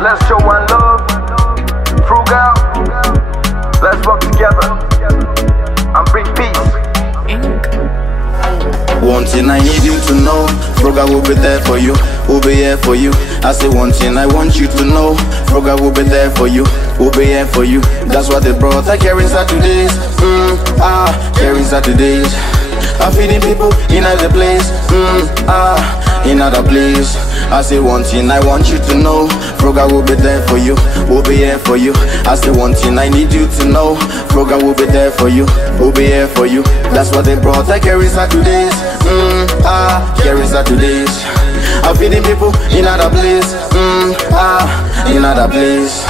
Let's show one love. Frugal. Let's work together and bring peace. One thing I need you to know, Frugal will be there for you, will be here for you. I say one thing I want you to know, Frugal will be there for you, will be here for you. That's what they brought, I caring Saturdays, caring Saturdays. I'm feeding people in other place, in other place. I say one thing I want you to know, Frugal will be there for you, will be here for you. I say one thing I need you to know, Frugal will be there for you, will be here for you. That's what they brought, I carry Saturdays, carry Saturdays. I'm feeding people in other place, in other place.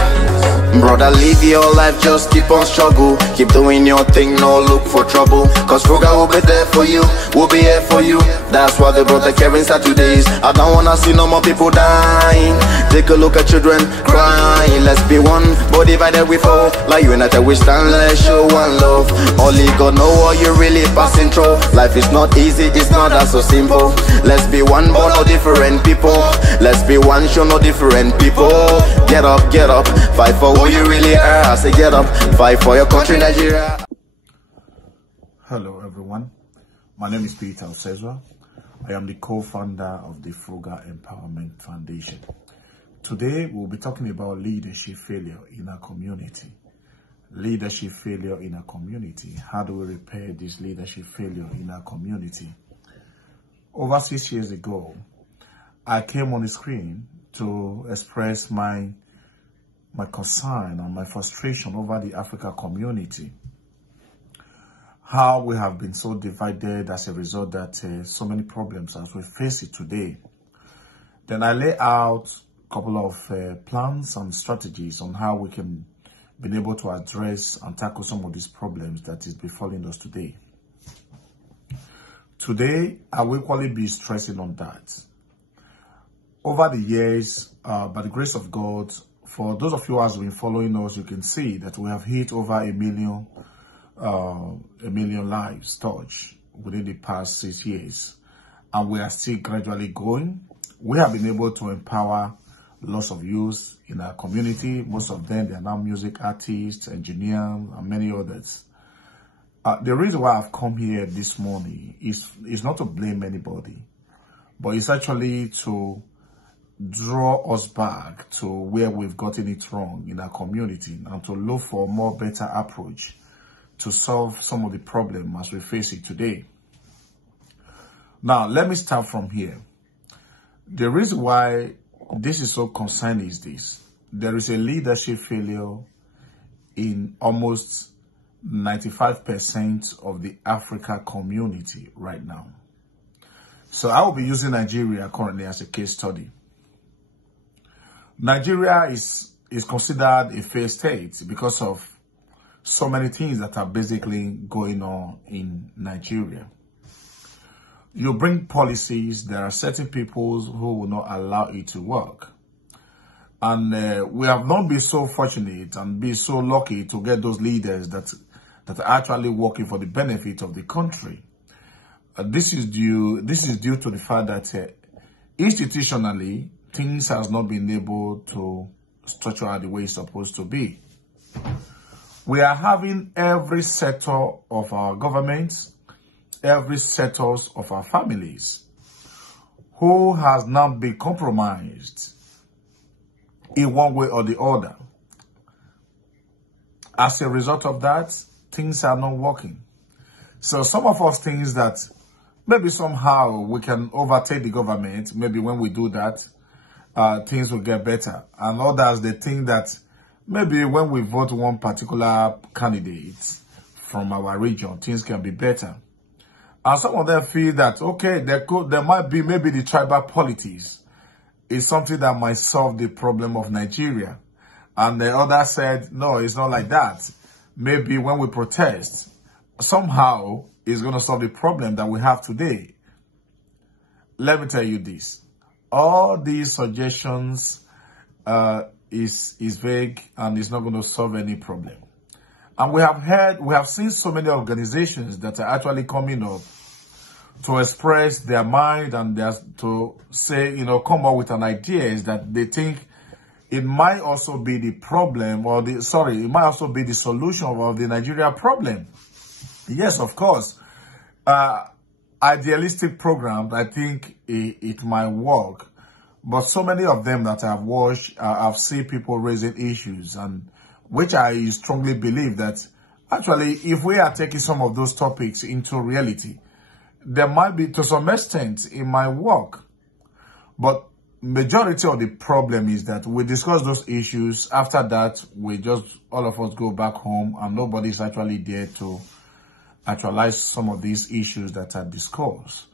Brother, live your life, just keep on struggle. Keep doing your thing, no look for trouble. Cause Frugal will be there for you, will be here for you. That's why they brought the caring Saturdays. I don't wanna see no more people dying. Take a look at children crying. Let's be one, but divided we fall. Like united we stand, let's show one love. Only God know what you're really passing through. Life is not easy, it's not that so simple. Let's be one, but no different people. Let's be one, show no different people. Get up, fight for who you really are. I say get up, fight for your country, Nigeria. Hello everyone, my name is Peter Osezwa. I am the co-founder of the Frugal Empowerment Foundation. Today we'll be talking about leadership failure in our community. Leadership failure in our community. How do we repair this leadership failure in our community? Over 6 years ago, I came on the screen to express my concern and my frustration over the African community. How we have been so divided as a result that so many problems as we face it today. Then I lay out a couple of plans and strategies on how we can be able to address and tackle some of these problems that is befalling us today. Today, I will equally be stressing on that. Over the years, by the grace of God, for those of you who have been following us, you can see that we have hit over a million lives touched within the past 6 years, and we are still gradually growing. We have been able to empower lots of youth in our community. Most of them, they are now music artists, engineers, and many others. The reason why I've come here this morning is not to blame anybody, but it's actually to draw us back to where we've gotten it wrong in our community and to look for a more better approach to solve some of the problems as we face it today. Now, let me start from here. The reason why this is so concerning is this. There is a leadership failure in almost 95% of the Africa community right now. So I will be using Nigeria currently as a case study. Nigeria is considered a failed state because of so many things that are basically going on in Nigeria. You bring policies, there are certain people who will not allow it to work. And we have not been so fortunate and be so lucky to get those leaders that are actually working for the benefit of the country. This is due to the fact that institutionally, things has not been able to structure the way it's supposed to be. We are having every sector of our government, every sector of our families, who has now been compromised in one way or the other. As a result of that, things are not working. So some of us think that maybe somehow we can overtake the government. Maybe when we do that, things will get better. And others, they think that maybe when we vote one particular candidate from our region, things can be better. And some of them feel that, okay, there might be maybe the tribal politics is something that might solve the problem of Nigeria. And the other said, no, it's not like that. Maybe when we protest, somehow it's going to solve the problem that we have today. Let me tell you this. All these suggestions is vague and is not going to solve any problem. And we have seen so many organizations that are actually coming up to express their mind and to say, come up with an idea that they think it might also be the problem, or it might also be the solution of the Nigeria problem. Yes, of course. Idealistic programs, I think it might work. But so many of them that I've watched, I've seen people raising issues, and which I strongly believe that actually, if we are taking some of those topics into reality, there might be, to some extent, it might work. But majority of the problem is that we discuss those issues. After that, all of us go back home, and nobody's actually there to actualize some of these issues that are discussed,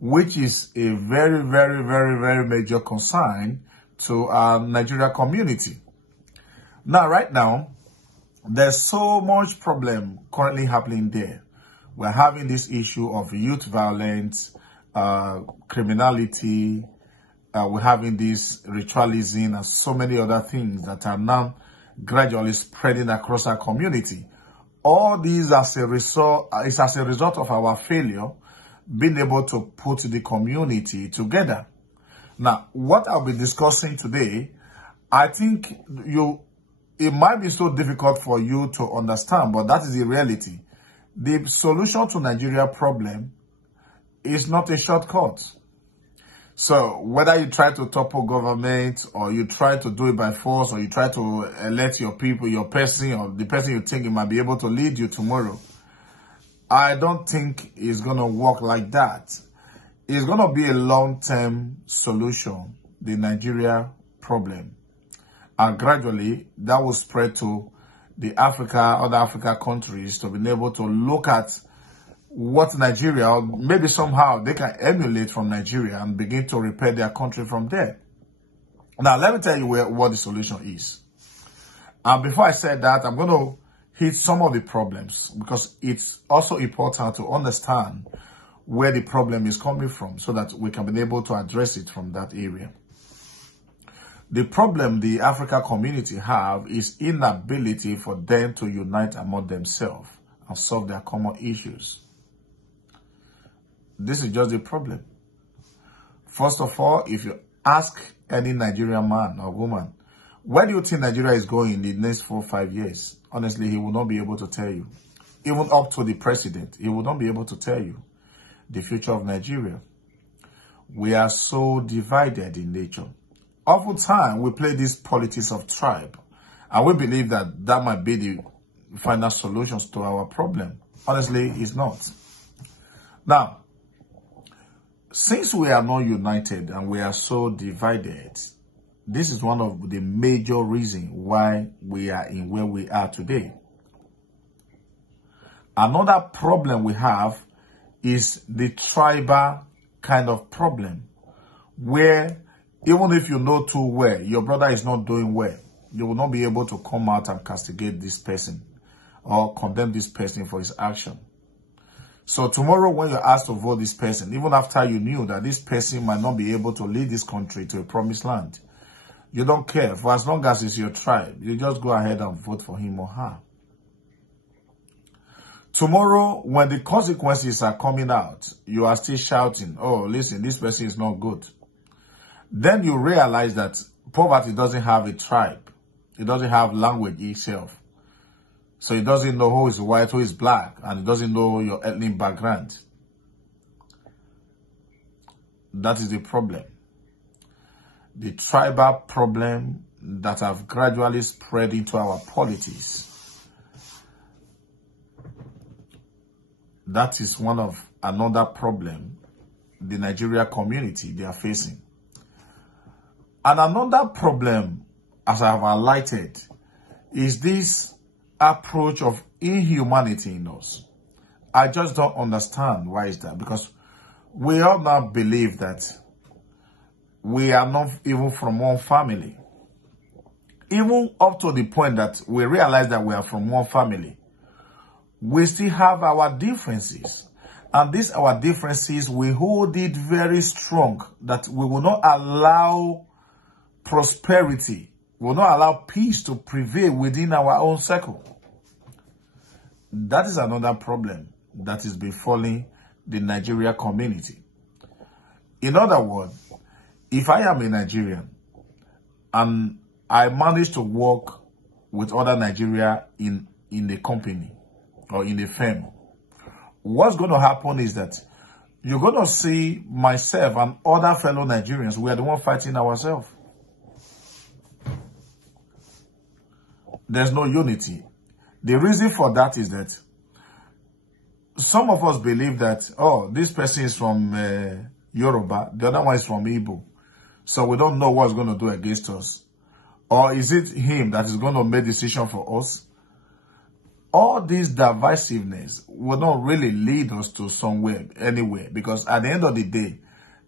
which is a very, very, very, very major concern to our Nigeria community. Now, right now, there's so much problem currently happening there. We're having this issue of youth violence, criminality, we're having this ritualism and so many other things that are now gradually spreading across our community. All these is as a result of our failure being able to put the community together. Now, what I'll be discussing today, I think it might be so difficult for you to understand, but that is the reality. The solution to Nigeria problem is not a shortcut. So whether you try to topple government, or you try to do it by force, or you try to elect your people, your person, or the person you think it might be able to lead you tomorrow, I don't think it's going to work like that. It's going to be a long-term solution, the Nigeria problem. And gradually, that will spread to the other Africa countries, to be able to look at what Nigeria, or maybe somehow they can emulate from Nigeria and begin to repair their country from there. Now, let me tell you what the solution is. And before I say that, I'm going to hit some of the problems, because it's also important to understand where the problem is coming from, so that we can be able to address it from that area. The problem the Africa community have is inability for them to unite among themselves and solve their common issues. This is just the problem. First of all, if you ask any Nigerian man or woman, where do you think Nigeria is going in the next 4 or 5 years? Honestly, he will not be able to tell you. Even up to the president, he will not be able to tell you the future of Nigeria. We are so divided in nature. Oftentimes, we play this politics of tribe, and we believe that that might be the final solutions to our problem. Honestly, it's not. Now, since we are not united and we are so divided, this is one of the major reasons why we are in where we are today. Another problem we have is the tribal kind of problem, where even if you know too well, your brother is not doing well, you will not be able to come out and castigate this person or condemn this person for his action. So tomorrow, when you're asked to vote this person, even after you knew that this person might not be able to lead this country to a promised land, you don't care. For as long as it's your tribe, you just go ahead and vote for him or her. Tomorrow, when the consequences are coming out, you are still shouting, oh, listen, this person is not good. Then you realize that poverty doesn't have a tribe. It doesn't have language itself. So it doesn't know who is white, who is black, and it doesn't know your ethnic background. That is the problem. The tribal problem that have gradually spread into our politics. That is another problem the Nigeria community they are facing. And another problem, as I have highlighted, is this approach of inhumanity in us. I just don't understand why is that, because we all now believe that we are not even from one family. Even up to the point that we realize that we are from one family, we still have our differences. And these our differences, we hold it very strong, that we will not allow prosperity, we will not allow peace to prevail within our own circle. That is another problem that is befalling the Nigeria community. In other words, if I am a Nigerian and I managed to work with other Nigeria in a company or in a firm. What's going to happen is that you're going to see myself and other fellow Nigerians. We are the one fighting ourselves. There's no unity. The reason for that is that some of us believe that, oh, this person is from Yoruba, the other one is from Igbo. So we don't know what's going to do against us. Or is it him that is going to make decision for us? All this divisiveness will not really lead us to somewhere, anywhere. Because at the end of the day,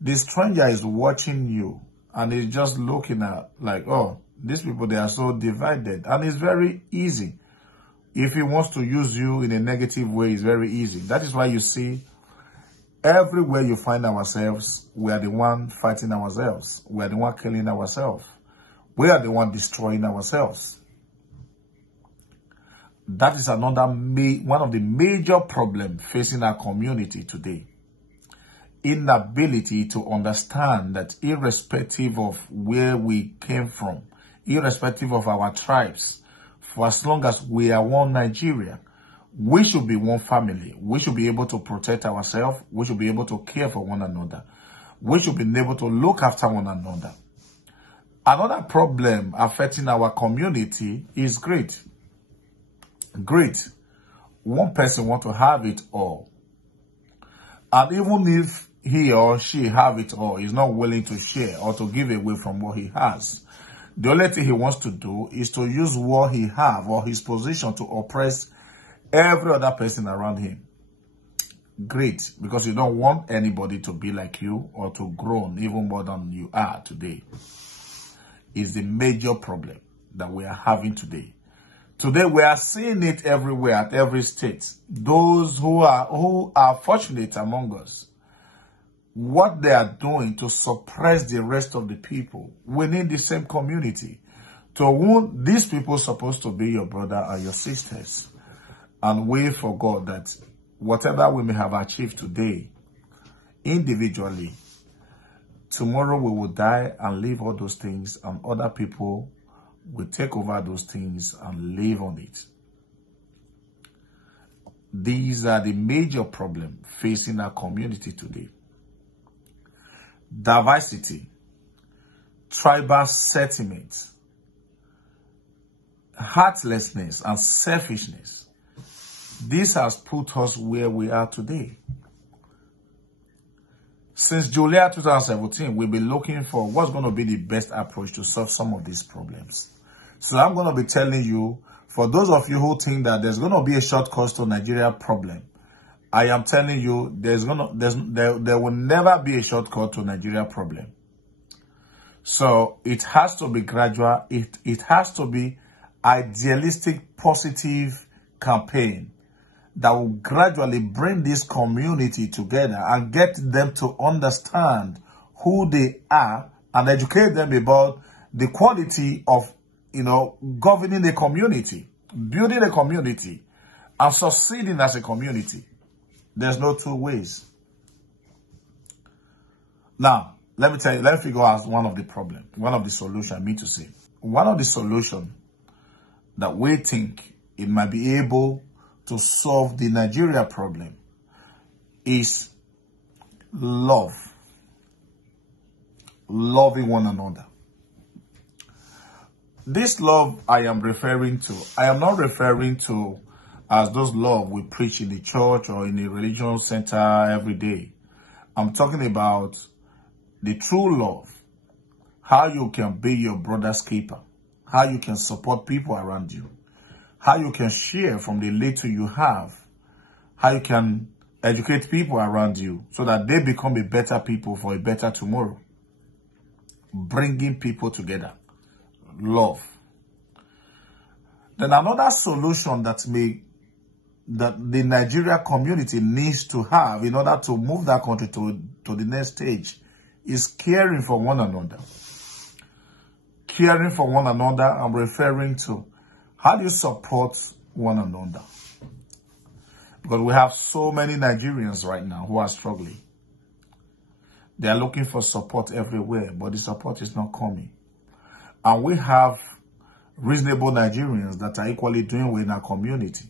the stranger is watching you and is just looking at like, oh, these people, they are so divided. And it's very easy. If he wants to use you in a negative way, it's very easy. That is why you see, everywhere you find ourselves, we are the one fighting ourselves. We are the one killing ourselves. We are the one destroying ourselves. That is another one of the major problems facing our community today. Inability to understand that irrespective of where we came from, irrespective of our tribes, for as long as we are one Nigeria, we should be one family. We should be able to protect ourselves. We should be able to care for one another. We should be able to look after one another. Another problem affecting our community is greed. Greed. One person wants to have it all. And even if he or she have it all, he's not willing to share or to give away from what he has. The only thing he wants to do is to use what he have or his position to oppress every other person around him. Great, because you don't want anybody to be like you or to grow even more than you are today. Is the major problem that we are having today. Today we are seeing it everywhere, at every state. Those who are fortunate among us, what they are doing to suppress the rest of the people within the same community. To whom these people are supposed to be your brother and your sisters. And we forgot that whatever we may have achieved today, individually, tomorrow we will die and leave all those things, and other people will take over those things and live on it. These are the major problems facing our community today. Diversity, tribal sentiment, heartlessness, and selfishness. This has put us where we are today. Since July 2017, we've been looking for what's going to be the best approach to solve some of these problems. So I'm going to be telling you, for those of you who think that there's going to be a shortcut to Nigeria problem, I am telling you, there will never be a shortcut to Nigeria problem. So it has to be gradual. It has to be idealistic, positive campaign that will gradually bring this community together and get them to understand who they are and educate them about the quality of, governing a community, building a community, and succeeding as a community. There's no two ways. Now, let me figure out one of the problems, one of the solutions, I mean to say. One of the solutions that we think it might be able to solve the Nigeria problem is love. Loving one another. This love I am referring to, I am not referring to as those love we preach in the church or in a religion center every day. I'm talking about the true love. How you can be your brother's keeper. How you can support people around you. How you can share from the little you have. How you can educate people around you so that they become a better people for a better tomorrow. Bringing people together. Love. Then another solution that the Nigeria community needs to have in order to move that country to the next stage is caring for one another. Caring for one another, I'm referring to how do you support one another? Because we have so many Nigerians right now who are struggling. They are looking for support everywhere, but the support is not coming. And we have reasonable Nigerians that are equally doing well in our community?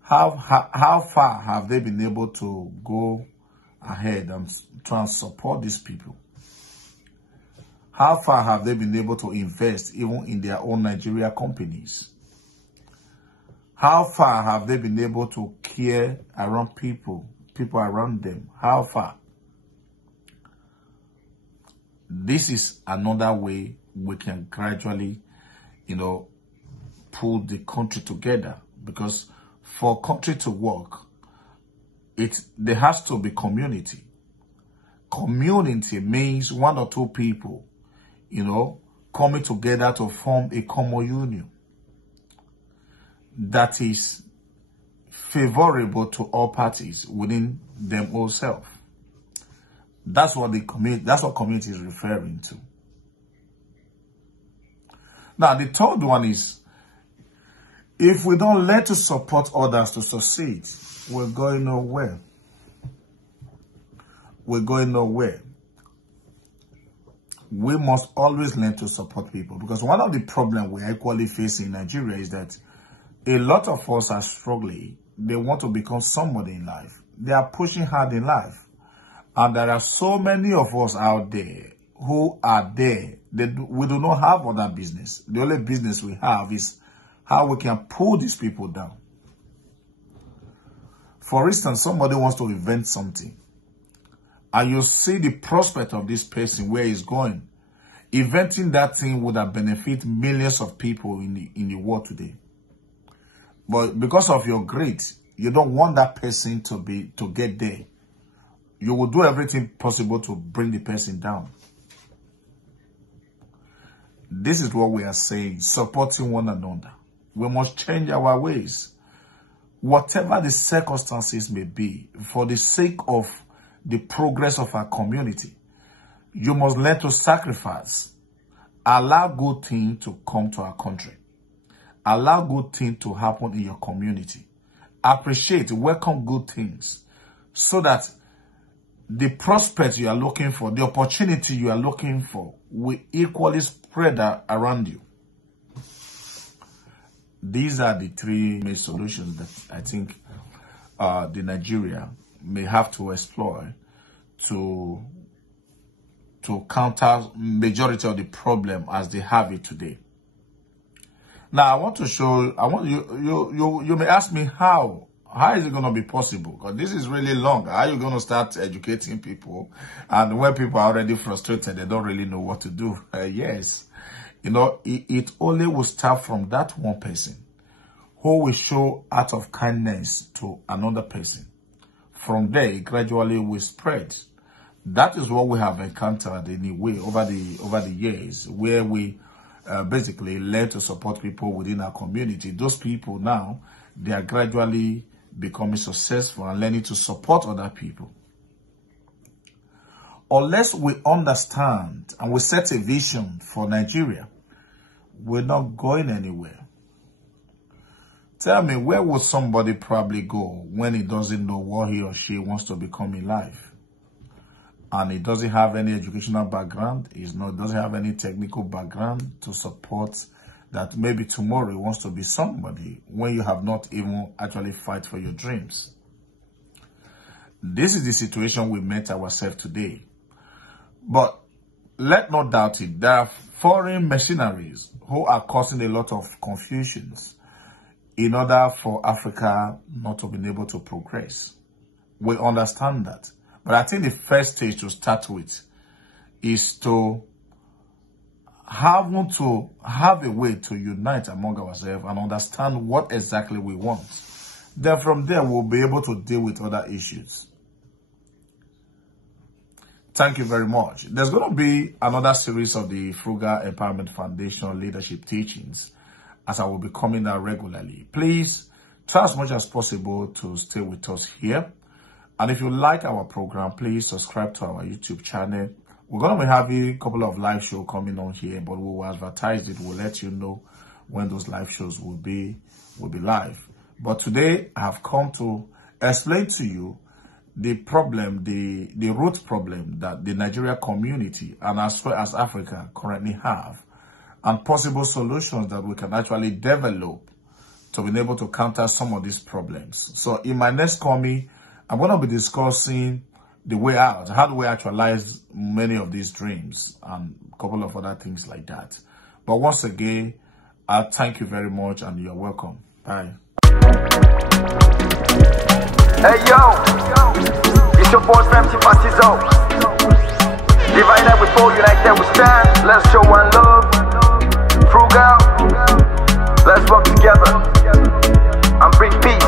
How far have they been able to go ahead and try and support these people? How far have they been able to invest even in their own Nigeria companies? How far have they been able to care around people around them? How far? This is another way we can gradually, pull the country together, because for country to work, there has to be community. Community means one or two people, coming together to form a common union that is favorable to all parties within them own self. That's what community is referring to. Now, the third one is, if we don't learn to support others to succeed, we're going nowhere. We're going nowhere. We must always learn to support people, because one of the problems we equally face in Nigeria is that a lot of us are struggling. They want to become somebody in life. They are pushing hard in life. And there are so many of us out there who are there. We do not have other business. The only business we have is how we can pull these people down. For instance, somebody wants to invent something, and you see the prospect of this person, where he's going. Inventing that thing would have benefited millions of people in the world today. But because of your greed, you don't want that person to get there. You will do everything possible to bring the person down. This is what we are saying, supporting one another. We must change our ways. Whatever the circumstances may be, for the sake of the progress of our community, you must learn to sacrifice. Allow good things to come to our country. Allow good things to happen in your community. Appreciate, welcome good things, so that the prospect you are looking for, the opportunity you are looking for, will equally spread around you. These are the three main solutions that I think the Nigeria may have to explore to counter majority of the problem as they have it today. Now, I want to show. You may ask me how. How is it going to be possible? Because this is really long. How are you going to start educating people? And when people are already frustrated, they don't really know what to do. Yes. It only will start from that one person who will show act of kindness to another person. From there, it gradually will spread. That is what we have encountered anyway over the years, where we basically learn to support people within our community. Those people now, they are gradually becoming successful and learning to support other people. Unless we understand and we set a vision for Nigeria, we're not going anywhere. Tell me, where would somebody probably go when he doesn't know what he or she wants to become in life? And he doesn't have any educational background, doesn't have any technical background to support that maybe tomorrow he wants to be somebody when you have not even actually fight for your dreams. This is the situation we met ourselves today. But let not doubt it, there are foreign mercenaries who are causing a lot of confusions in order for Africa not to be able to progress. We understand that. But I think the first stage to start with is to have a way to unite among ourselves and understand what exactly we want. Then from there, we'll be able to deal with other issues. Thank you very much. There's going to be another series of the Frugal Empowerment Foundation leadership teachings, as I will be coming out regularly. Please try as much as possible to stay with us here. And if you like our program, please subscribe to our YouTube channel. We're going to be having a couple of live shows coming on here, but we will advertise it. We'll let you know when those live shows will be live. But today, I have come to explain to you the problem, the root problem that the Nigeria community and as well as Africa currently have. and possible solutions that we can actually develop to be able to counter some of these problems. So in my next coming, I'm going to be discussing the way out. How do we actualize many of these dreams and a couple of other things like that. But once again, I thank you very much and you're welcome. Bye. Hey yo, it's your boy Fam Simpatizo. Divided we fall, united we stand. Let's show one love. Frugal, let's work together and bring peace.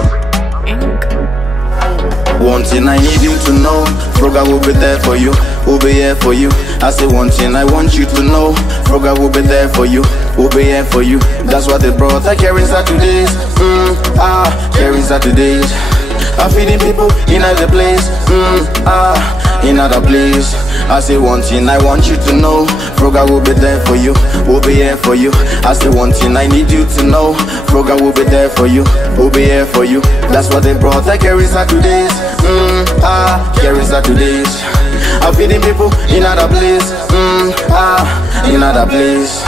One thing I need you to know, Frugal will be there for you, will be here for you. I say one thing I want you to know, Frugal will be there for you, will be here for you. That's what they brought, I caring Saturdays, caring Saturdays. I'm feeding people in other place, in other place. I say one thing I want you to know, Frugal will be there for you, will be here for you. I say one thing I need you to know, Frugal will be there for you, will be here for you. That's what they brought, I carry Saturdays, carry Saturdays. I'm feeding people in other place, in other place.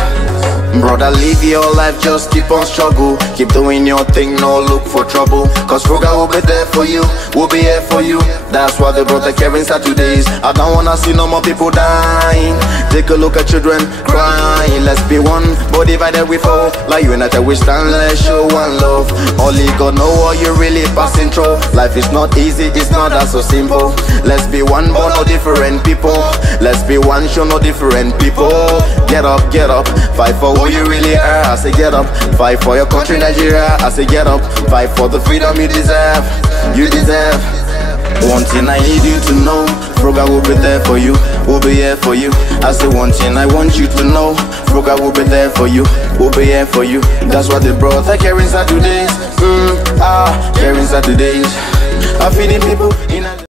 Brother, live your life, just keep on struggle. Keep doing your thing, no look for trouble. Cause Frugal will be there for you, will be here for you. That's why they brought the caring Saturdays. I don't wanna see no more people dying. Take a look at children crying. Let's be one, but divided we fall. Like united we stand, let's show one love. Only God know what you're really passing through. Life is not easy, it's not that so simple. Let's be one, but no different people. Let's be one, show no different people. Get up, fight for who you really are. I say get up, fight for your country Nigeria. I say get up, fight for the freedom you deserve. You deserve. One thing I need you to know, Frugal will be there for you, will be here for you. I say one thing I want you to know, Frugal will be there for you, will be here for you. That's what they brought, I caring Saturdays, caring Saturdays. I'm feeding people in a